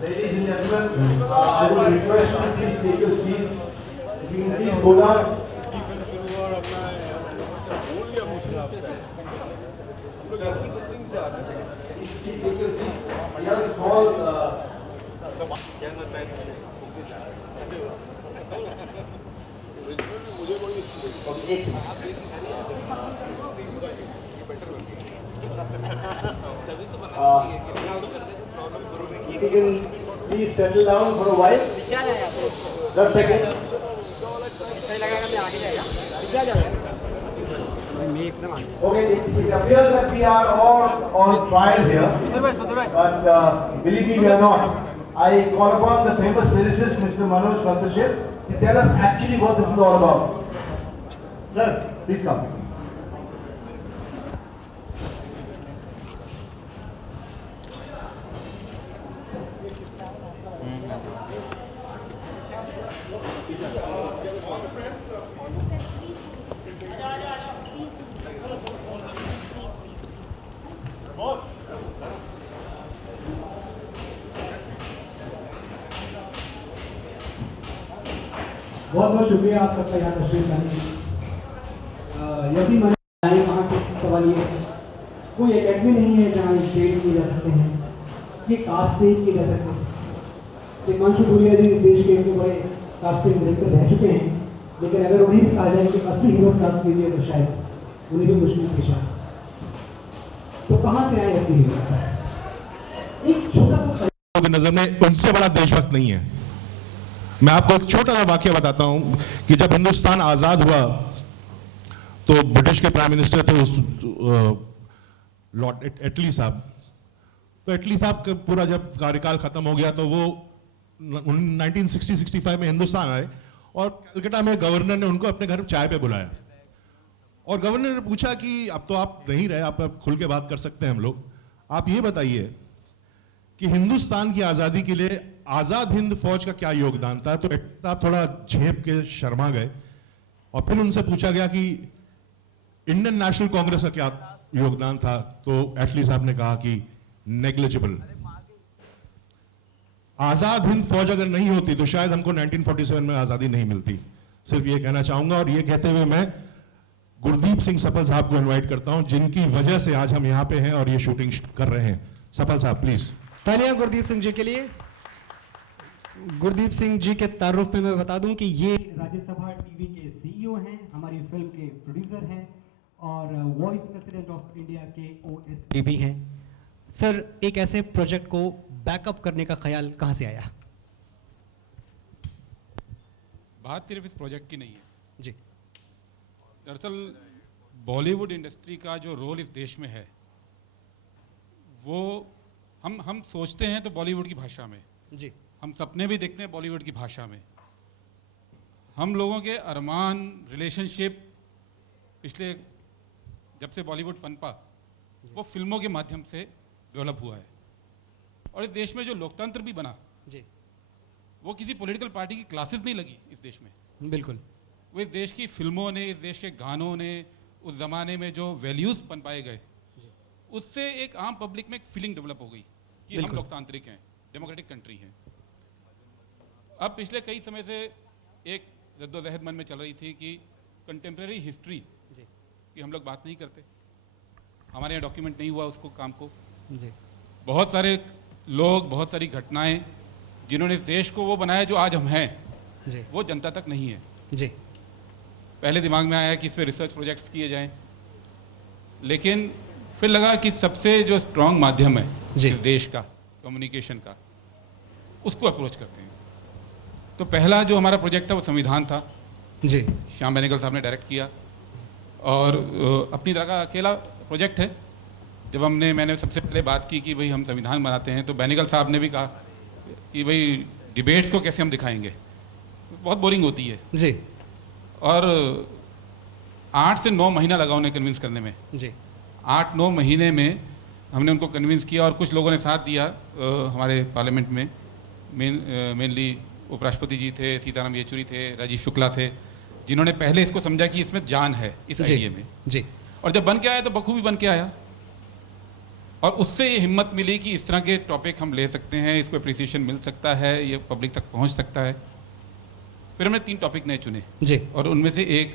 Ladies and gentlemen, I would request you to please take your seats. If you can please go down. Please take your seats. We have a small. If you can please settle down for a while. Just a second. Okay, it appears that we are all on trial here, but believe me, we are not. I call upon the famous lyricist, Mr. Manoj Bhattacharya, to tell us actually what this is all about. Sir, please come. बहुत बहुत शुक्रिया आप सबका यहाँ तशरीफ लाने के लिए। यदि मैंने वहाँ के सवाल ये कोई एकेडमी नहीं है जहाँ स्टेट किए जा सकते हैं, ये कास्टिंग किए जा सकते हैं। हिमांशु धूलिया जी इस देश के इतने बड़े कास्टिंग डायरेक्टर रह चुके हैं, लेकिन अगर उन्हें भी कहा जाए कि असली हीरो कास्ट कीजिए तो शायद उन्हें भी मुश्किल पेश आए। तो कहाँ से आए असली हीरो? एक छोटा सा नजर में उनसे बड़ा देशभक्त नहीं है। मैं आपको एक छोटा सा वाक्य बताता हूं कि जब हिंदुस्तान आजाद हुआ तो ब्रिटिश के प्राइम मिनिस्टर थे उस लॉर्ड एटली साहब। तो एटली साहब का पूरा जब कार्यकाल खत्म हो गया तो वो 1960-65 में हिंदुस्तान आए और कलकत्ता में गवर्नर ने उनको अपने घर चाय पे बुलाया और गवर्नर ने पूछा कि अब तो आप नहीं रहे, आप खुल के बात कर सकते हैं हम लोग, आप ये बताइए कि हिंदुस्तान की आज़ादी के लिए आज़ाद हिंद फौज का क्या योगदान था। तो आप थोड़ा झेप के शर्मा गए और फिर उनसे पूछा गया कि इंडियन नेशनल कांग्रेस का क्या योगदान था। तो एटली साहब ने कहा कि नेग्लिजिबल। आज़ाद हिंद फौज अगर नहीं होती तो शायद हमको 1947 में आज़ादी नहीं मिलती। सिर्फ ये कहना चाहूंगा और ये कहते हुए मैं गुरदीप सिंह सफल साहब को इनवाइट करता हूं, जिनकी वजह से आज हम यहां पे हैं और ये शूटिंग कर रहे हैं। सफल साहब प्लीज। तालियां गुरदीप सिंह जी के लिए। गुरदीप सिंह जी के तारुफ में मैं बता दूं कि ये राज्यसभा टीवी के सीईओ हैं, हमारी फिल्म के प्रोड्यूसर हैं और वॉइस प्रेसिडेंट ऑफ इंडिया के OSD भी हैं। सर, एक ऐसे प्रोजेक्ट को बैकअप करने का ख्याल कहां से आया? बात सिर्फ इस प्रोजेक्ट की नहीं है जी। दरअसल बॉलीवुड इंडस्ट्री का जो रोल इस देश में है वो हम सोचते हैं तो बॉलीवुड की भाषा में, जी। हम सपने भी देखते हैं बॉलीवुड की भाषा में। हम लोगों के अरमान, रिलेशनशिप पिछले जब से बॉलीवुड पनपा वो फिल्मों के माध्यम से डेवलप हुआ है। और इस देश में जो लोकतंत्र भी बना जी, वो किसी पॉलिटिकल पार्टी की क्लासेस नहीं लगी इस देश में। बिल्कुल। वो इस देश की फिल्मों ने, इस देश के गानों ने, उस ज़माने में जो वैल्यूज़ बन पाए गए, उससे एक आम पब्लिक में एक फीलिंग डेवलप हो गई कि हम लोकतांत्रिक हैं, डेमोक्रेटिक कंट्री हैं। अब पिछले कई समय से एक जद्दोजहद मन में चल रही थी कि कंटेम्प्रेरी हिस्ट्री की हम लोग बात नहीं करते, हमारे यहाँ डॉक्यूमेंट नहीं हुआ उसको काम को। जी। बहुत सारे लोग, बहुत सारी घटनाएं जिन्होंने इस देश को वो बनाया जो आज हम हैं, जी। वो जनता तक नहीं है। जी। पहले दिमाग में आया कि इस पर रिसर्च प्रोजेक्ट्स किए जाएं, लेकिन फिर लगा कि सबसे जो स्ट्रॉन्ग माध्यम है इस देश का कम्युनिकेशन का, उसको अप्रोच करते हैं। तो पहला जो हमारा प्रोजेक्ट था वो संविधान था। जी। श्याम बेनेगल साहब ने डायरेक्ट किया और अपनी तरह का अकेला प्रोजेक्ट है। जब मैंने सबसे पहले बात की कि भाई हम संविधान बनाते हैं, तो बेनेगल साहब ने भी कहा कि भाई डिबेट्स को कैसे हम दिखाएंगे, बहुत बोरिंग होती है। जी। और 8 से 9 महीना लगा उन्हें कन्विंस करने में। जी। 8-9 महीने में हमने उनको कन्विंस किया और कुछ लोगों ने साथ दिया हमारे पार्लियामेंट में। मेनली उपराष्ट्रपति जी थे, सीताराम येचुरी थे, राजीव शुक्ला थे, जिन्होंने पहले इसको समझा कि इसमें जान है इस आइडिया में। जी। और जब बन के आया तो बखूबी बन के आया और उससे ये हिम्मत मिली कि इस तरह के टॉपिक हम ले सकते हैं, इसको अप्रिसिएशन मिल सकता है, ये पब्लिक तक पहुंच सकता है। फिर हमने 3 टॉपिक नए चुने जी। और उनमें से एक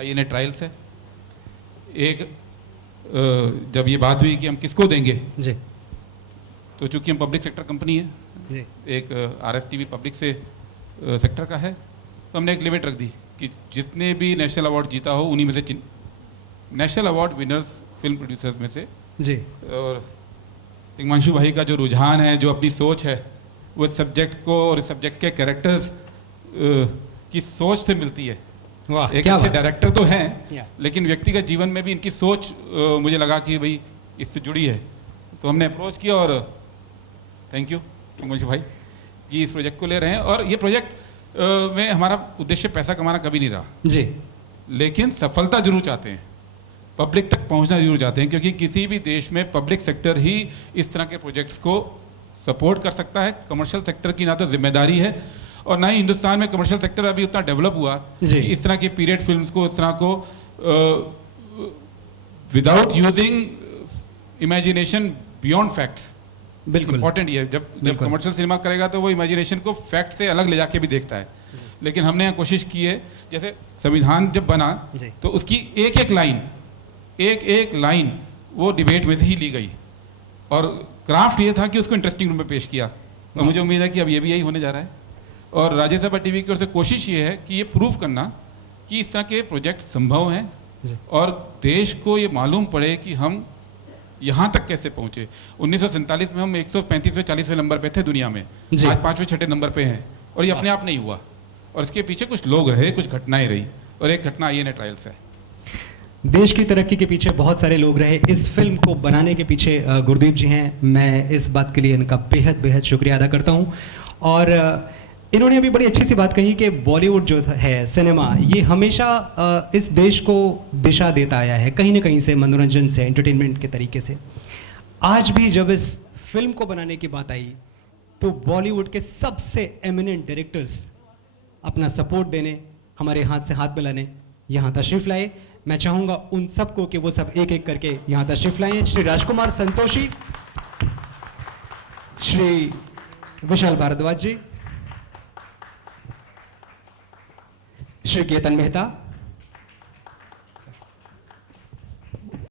INA ट्रायल्स है। एक जब ये बात हुई कि हम किसको देंगे, जी, तो चूंकि हम पब्लिक सेक्टर कंपनी है, जी, एक RSTV पब्लिक से सेक्टर का है, तो हमने एक लिमिट रख दी कि जिसने भी नेशनल अवार्ड जीता हो उन्हीं में से national award winners film producers में से। जी। और तिग्मांशु भाई का जो रुझान है, जो अपनी सोच है, वो सब्जेक्ट को और इस सब्जेक्ट के कैरेक्टर्स की सोच से मिलती है। वाह, एक अच्छे डायरेक्टर तो हैं, लेकिन व्यक्तिगत जीवन में भी इनकी सोच मुझे लगा कि भाई इससे जुड़ी है। तो हमने अप्रोच किया और थैंक यू तिग्मांशु भाई कि इस प्रोजेक्ट को ले रहे हैं। और ये प्रोजेक्ट में हमारा उद्देश्य पैसा कमाना कभी नहीं रहा जी, लेकिन सफलता जरूर चाहते हैं, पब्लिक तक पहुंचना जरूर चाहते हैं, क्योंकि किसी भी देश में पब्लिक सेक्टर ही इस तरह के प्रोजेक्ट्स को सपोर्ट कर सकता है। कमर्शियल सेक्टर की ना तो जिम्मेदारी है और ना ही हिंदुस्तान में कमर्शियल सेक्टर अभी उतना डेवलप हुआ कि इस तरह के पीरियड फिल्म्स को, इस तरह को without using imagination beyond facts. बिल्कुल इंपॉर्टेंट ये जब कमर्शियल सिनेमा करेगा तो वो इमेजिनेशन को फैक्ट से अलग ले जाके भी देखता है। लेकिन हमने यहाँ कोशिश की है, जैसे संविधान जब बना तो उसकी एक एक लाइन वो डिबेट में से ही ली गई और क्राफ्ट ये था कि उसको इंटरेस्टिंग रूप में पेश किया। और मुझे उम्मीद है कि अब ये भी यही होने जा रहा है। और राज्यसभा टीवी की ओर से कोशिश ये है कि ये प्रूव करना कि इस तरह के प्रोजेक्ट संभव हैं और देश को ये मालूम पड़े कि हम यहाँ तक कैसे पहुँचे। 1947 में हम 135वें 40वें नंबर पे थे दुनिया में, आज 5वें-6ठे नंबर पे हैं। और ये अपने आप नहीं हुआ और इसके पीछे कुछ लोग रहे, कुछ घटनाएं रही और एक घटना INA ट्रायल्स है। देश की तरक्की के पीछे बहुत सारे लोग रहे, इस फिल्म को बनाने के पीछे गुरदीप जी हैं। मैं इस बात के लिए इनका बेहद बेहद शुक्रिया अदा करता हूं। और इन्होंने अभी बड़ी अच्छी सी बात कही कि बॉलीवुड जो है सिनेमा, ये हमेशा इस देश को दिशा देता आया है कहीं ना कहीं से, मनोरंजन से, एंटरटेनमेंट के तरीके से। आज भी जब इस फिल्म को बनाने की बात आई तो बॉलीवुड के सबसे एमिनेंट डायरेक्टर्स अपना सपोर्ट देने, हमारे हाथ से हाथ मिलाने यहाँ तशरीफ लाए। मैं चाहूँगा उन सबको कि वो सब एक एक करके यहाँ तशरीफ लाएं। श्री राजकुमार संतोषी, श्री विशाल भारद्वाज जी, श्री केतन मेहता,